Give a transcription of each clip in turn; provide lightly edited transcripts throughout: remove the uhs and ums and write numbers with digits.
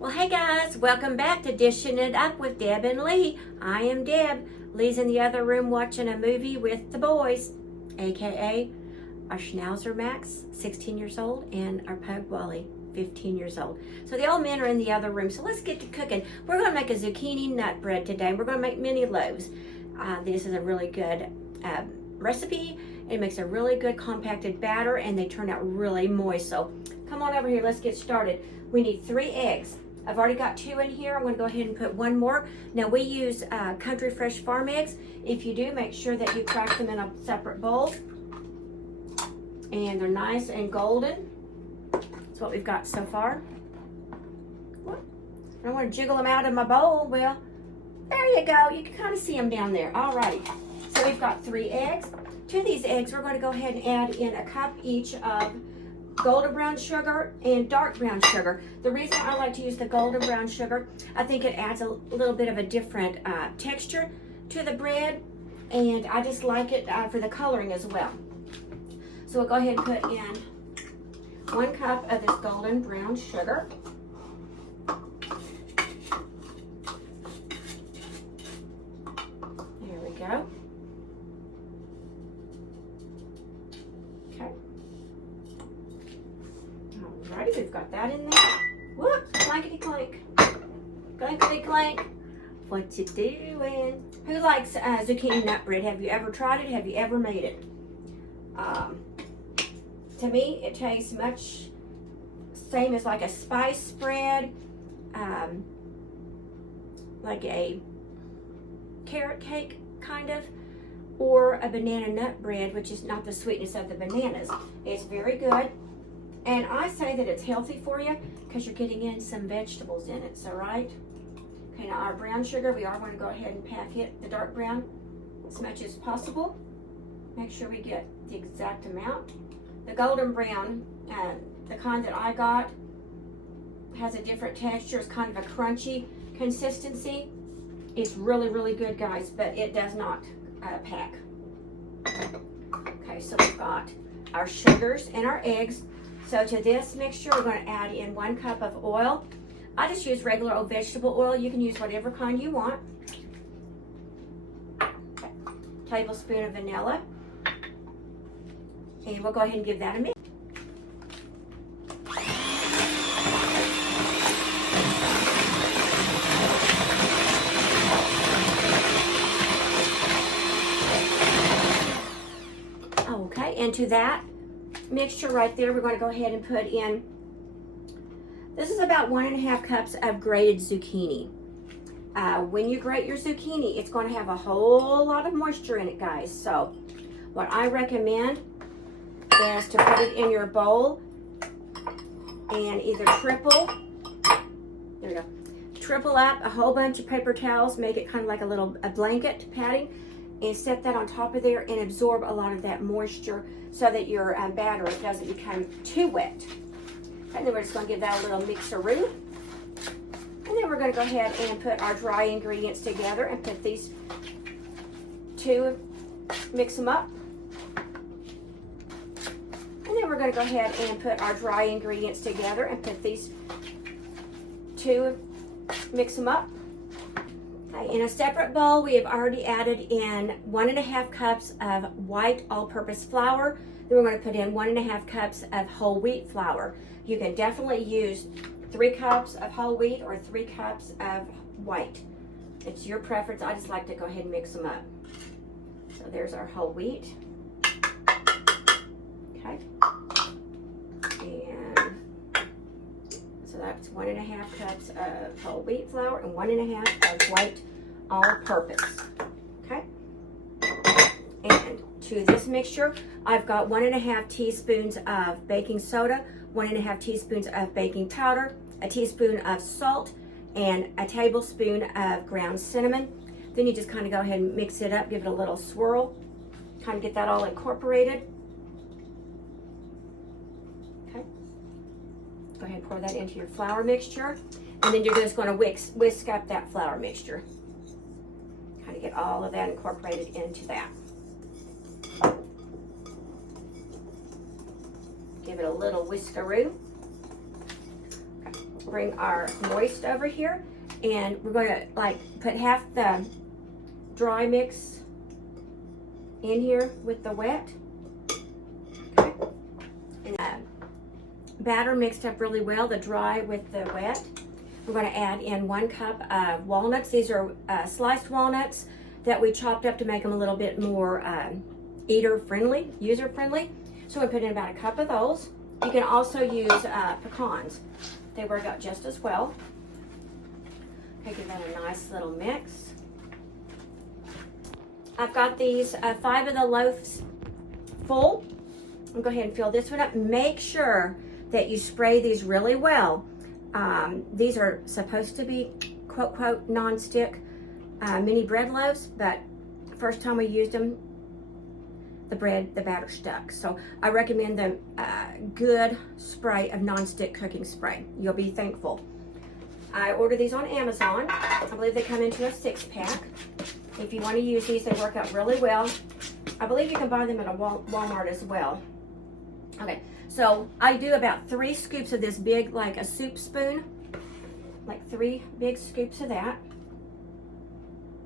Well, hey guys, welcome back to Dishing It Up with Deb and Lee. I am Deb. Lee's in the other room watching a movie with the boys, aka our Schnauzer Max, 16 years old, and our Pug Wally, 15 years old. So the old men are in the other room, so let's get to cooking. We're going to make a zucchini nut bread today. We're going to make mini loaves. This is a really good recipe. It makes a really good compacted batter, and they turn out really moist. So come on over here, let's get started. We need 3 eggs. I've already got 2 in here. I'm going to go ahead and put 1 more. Now we use Country Fresh Farm eggs. If you do, make sure that you crack them in a separate bowl. And they're nice and golden. That's what we've got so far. What? I don't want to jiggle them out of my bowl. Well, there you go. You can kind of see them down there. All right. So we've got 3 eggs. To these eggs, we're going to go ahead and add in a cup each of golden brown sugar and dark brown sugar. The reason I like to use the golden brown sugar, I think it adds a little bit of a different texture to the bread, and I just like it for the coloring as well. So we'll go ahead and put in 1 cup of this golden brown sugar. There we go. Okay. Alrighty, we've got that in there. Whoops, clankety clank. Clankety clank. What you doing? Who likes zucchini nut bread? Have you ever tried it? Have you ever made it? To me, it tastes much same as like a spice spread, like a carrot cake kind of, or a banana nut bread, which is not the sweetness of the bananas. It's very good. And I say that it's healthy for you because you're getting in some vegetables in it, so right? Okay, now our brown sugar, we are going to go ahead and pack it, the dark brown, as much as possible. Make sure we get the exact amount. The golden brown, the kind that I got, has a different texture. It's kind of a crunchy consistency. It's really, really good, guys, but it does not pack. Okay, so we've got our sugars and our eggs. So to this mixture, we're going to add in 1 cup of oil. I just use regular old vegetable oil. You can use whatever kind you want. Tablespoon of vanilla. And we'll go ahead and give that a mix. Okay, and to that mixture right there, we're going to go ahead and put in, this is about 1.5 cups of grated zucchini. When you grate your zucchini, it's going to have a whole lot of moisture in it, guys. So what I recommend is to put it in your bowl and either triple up a whole bunch of paper towels, make it kind of like a blanket padding, and set that on top of there and absorb a lot of that moisture so that your batter doesn't become too wet. And then we're just going to give that a little mixeroo. And then we're going to go ahead and put our dry ingredients together and put these 2, mix them up. And then we're going to go ahead and put our dry ingredients together and put these 2, mix them up. Okay, in a separate bowl, we have already added in 1.5 cups of white all-purpose flour. Then we're going to put in 1.5 cups of whole wheat flour. You can definitely use 3 cups of whole wheat or 3 cups of white. It's your preference. I just like to go ahead and mix them up. So there's our whole wheat. Okay. And so that's 1.5 cups of whole wheat flour and 1.5 of white all-purpose. Okay. And to this mixture, I've got 1.5 teaspoons of baking soda, 1.5 teaspoons of baking powder, a teaspoon of salt, and a tablespoon of ground cinnamon. Then you just kind of go ahead and mix it up, give it a little swirl, kind of get that all incorporated. Okay. Go ahead and pour that into your flour mixture, and then you're just going to whisk up that flour mixture. Kind of get all of that incorporated into that. Give it a little whiskeroo. Okay. bring our moist over here, and we're going to like put half the dry mix in here with the wet. Okay. And batter mixed up really well, the dry with the wet. We're going to add in 1 cup of walnuts. These are sliced walnuts that we chopped up to make them a little bit more eater-friendly, user-friendly. So we put in about a cup of those. You can also use pecans. They work out just as well. Okay, give that a nice little mix. I've got these 5 of the loaves full. I'll go ahead and fill this one up. Make sure that you spray these really well. These are supposed to be quote quote non-stick mini bread loaves, but first time we used them, the batter stuck. So I recommend the good spray of non-stick cooking spray. You'll be thankful. I ordered these on Amazon. I believe they come into a 6-pack. If you want to use these, they work out really well. I believe you can buy them at a Walmart as well. Okay, so I do about 3 scoops of this big, like a soup spoon, like 3 big scoops of that,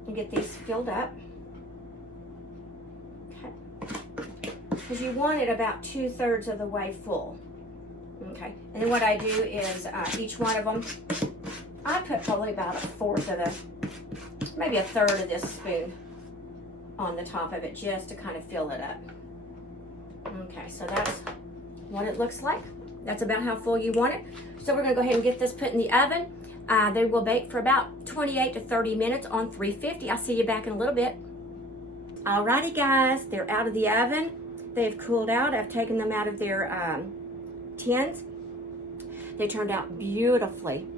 and get these filled up. Okay, because you want it about 2/3 of the way full. Okay, and then what I do is each one of them, I put probably about 1/4 of the, maybe 1/3 of this spoon on the top of it just to kind of fill it up. Okay, so that's what it looks like. That's about how full you want it. So we're gonna go ahead and get this put in the oven. They will bake for about 28 to 30 minutes on 350. I'll see you back in a little bit. Alrighty guys, they're out of the oven. They've cooled out. I've taken them out of their tins. They turned out beautifully.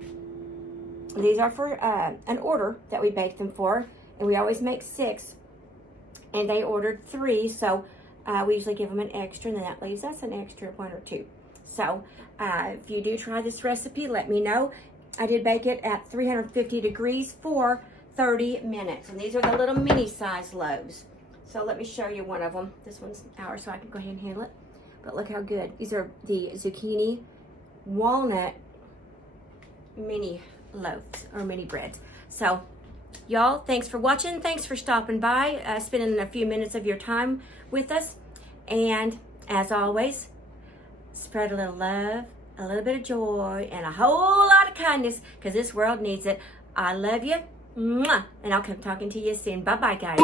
These are for an order that we baked them for, and we always make 6, and they ordered 3, so we usually give them an extra, and then that leaves us an extra 1 or 2. So if you do try this recipe, let me know. I did bake it at 350 degrees for 30 minutes, and these are the little mini size loaves. So let me show you one of them. This one's ours, so I can go ahead and handle it. But look how good. These are the zucchini walnut mini loaves or mini breads. So y'all, thanks for watching. Thanks for stopping by, spending a few minutes of your time with us. And as always, spread a little love, a little bit of joy, and a whole lot of kindness, because this world needs it. I love you. Mwah. And I'll come talking to you soon. Bye-bye, guys.